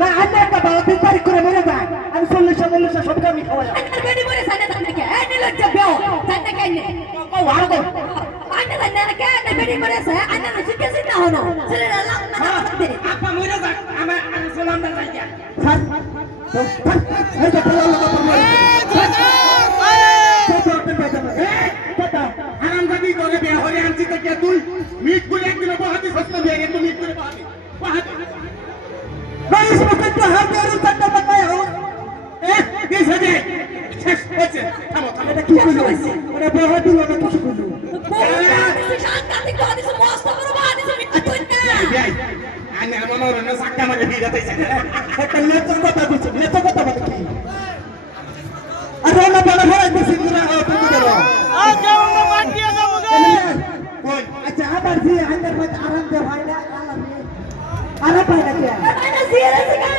না আমি একটা বাবা 3 তারিখ করে মরে যায় আমি 40 সব আমি খাওয়াই আন্না বেডি মরে সাইনা তাকে এ নিলজ্জ বেও সাইনা কাইনে ও ভালো তো আন্না সাইনা কে আন্না বেডি মরে সাই আন্না শিখে সিনা হনো ছেলে আল্লাহ না দে আপা মরে যাক আমি সালাম দা যাই স্যার এই তো বললো তো হারামজাদি করে বিয়ে হলে আনছি থেকে তুই মিট করে একদিন বহাতি সস্তা দিয়ে গে তুই মিট করে বহাতি বহাতি ভাই इसमें तो हाथ दे रहा था तक मैं हूं দিস হয়ে শেষ হচ্ছে থামো থামো এটা কি কইলো আরে বহুত দিন না কিছু কইলো সাংঘাতিক কথা দিছে মস্ত বড় কথা দিছে মিথ্যা কই না ভাই আনে আমার মনে সাক্কা মাঝে দিয়ে যাইছে একটা লেচর কথা দিছে লেচর কথা বলে কি আরে না বলা ভাই দিছে না তুমি করো আ কেমন বাদ দিয়ে যাবো গে কই আচ্ছা আবার যে আন্দার মধ্যে আরাম দে ভাই না আরাম পাই না কে আইনা জিয়ারে সিগান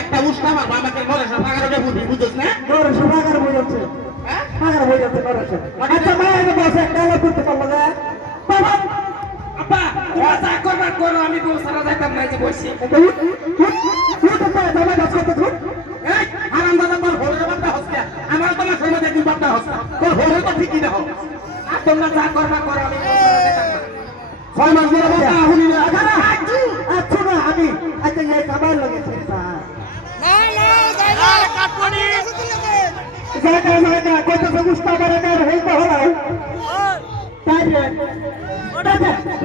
একটা উস্তা আমার বাবাকে মরে সব আগারে বুঝি বুঝছ না তোর সভাগার বই আছে হ্যাঁ সভাগার বই আছে তোর আচ্ছা ভাই আমি বসে ডালা করতে পারবো না বাবা আপা তোরা যা করবার করো আমি বউ সারা যাইতাম না যে বসি এই হারামজাদা তোর হরে বাপটা হসকে আমার তো না সময় দেখি বাপটা হসকে তোর হরে তো ঠিকই দেখো আর তোমরা যা করবার করো আমি বউ সারা যাইতাম না 6 মাস ধরে বাবা হুনি না আচ্ছা না আমি আচ্ছা এই কামাল লাগেছে না কাটপড়ি জায়গা কত গুস্তা বারে হইতে হলো তাই রে ওটা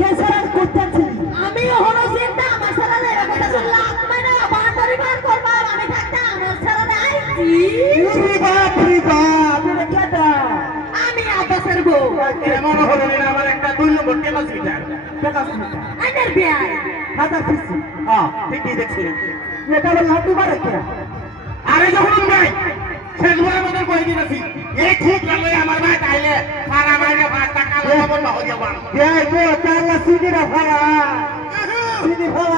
এ সারা করতেছি আমি হলো চিন্তা আমার সারা রে কথা শুনলাম মানে বাড়ি বার করবা আমি থাকতা আমার সারা রে আইছি রি বাপ এটা কেডা আমি আব্বাসের বউ এমন হলো না আমার একটা 2 নম্বর টেমাস মিটার আইনার বিয়া হাজার পিসি হ্যাঁ ঠিকই দেখছি এটা বল লাড্ডু বারে কে আরে যখন ভাই শেষ বড় মতন কই দিয়েছি এই খুব লাগলে আমার ভাই তাইলে সারা মাইনে 5 টাকা লবণ বাহো দিবান এই যে তালা সিনি রা ভাড়া সিনি ভাড়া